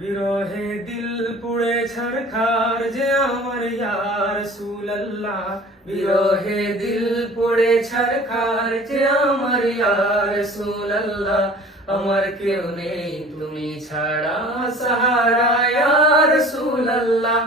বিরহে দিল পুড়ে ছারখার যে আমার ইয়ার সুলাল্লাহ। বিরহে দিল পুড়ে ছারখার যে আমার ইয়ার সুলাল্লাহ। আমার কেউ নেই তুমি ছাড়া সাহারা ইয়ার সুলাল্লাহ।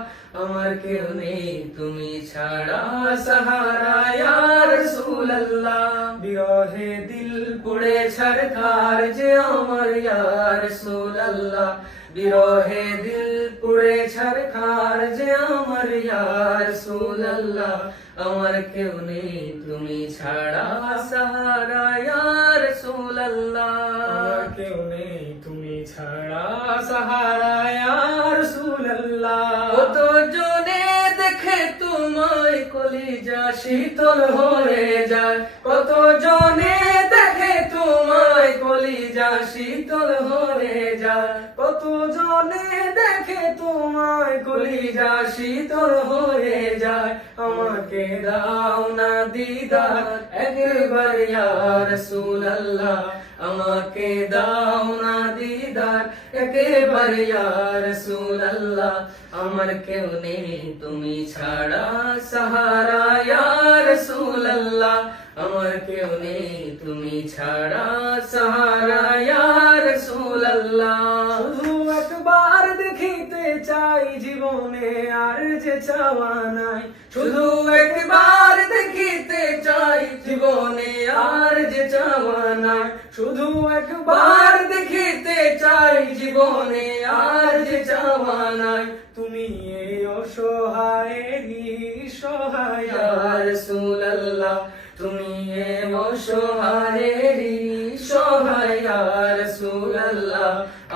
আমার কেউ নেই তুমি ছাড়া সাহারা ইয়ার সুলাল্লাহ। বিরহে দিল পুড়ে ছারখার যে আমার ইয়ার সুলাল্লাহ। বিরহে দিল পুড়ে ছারখার যে আমার ইয়ার সুলাল্লাহ আমার কেউ নেই তুমি ছাড়া সাহারা ইয়ার সুলাল্লাহ। আমার কেউ নেই তুমি ছাড়া সাহারা ইয়ার সুলাল্লাহ। কত জনে দেখে তোমায় কলিজা শীতল হয়ে যায় কত শীতল হয়ে যায় কত জনে দেখে তোমায় কলিজা শীতল হয়ে যায়। আমাকে দাও না দিদার, একবার ইয়ার রাসূলুল্লাহ। আমাকে দাও না দিদার, একবার ইয়ার রাসূলুল্লাহ। আমার কেউ নেই, তুমি ছাড়া সাহারা ইয়ার রাসূলুল্লাহ। আমার কেউ নেই, তুমি ছাড়া সাহারা। দেখিতে চাই জীবনে আর যে চাওয়া নাই। শুধু একবার দেখিতে চাই জীবনে আর যে চাওয়া নাই। শুধু একবার দেখিতে চাই জীবনে আর যে চাওয়া নাই। তুমি এই অসহায়েরই সহায় রাসূলুল্লাহ, তুমি এ অসহায়েরই সহায় রাসূলুল্লাহ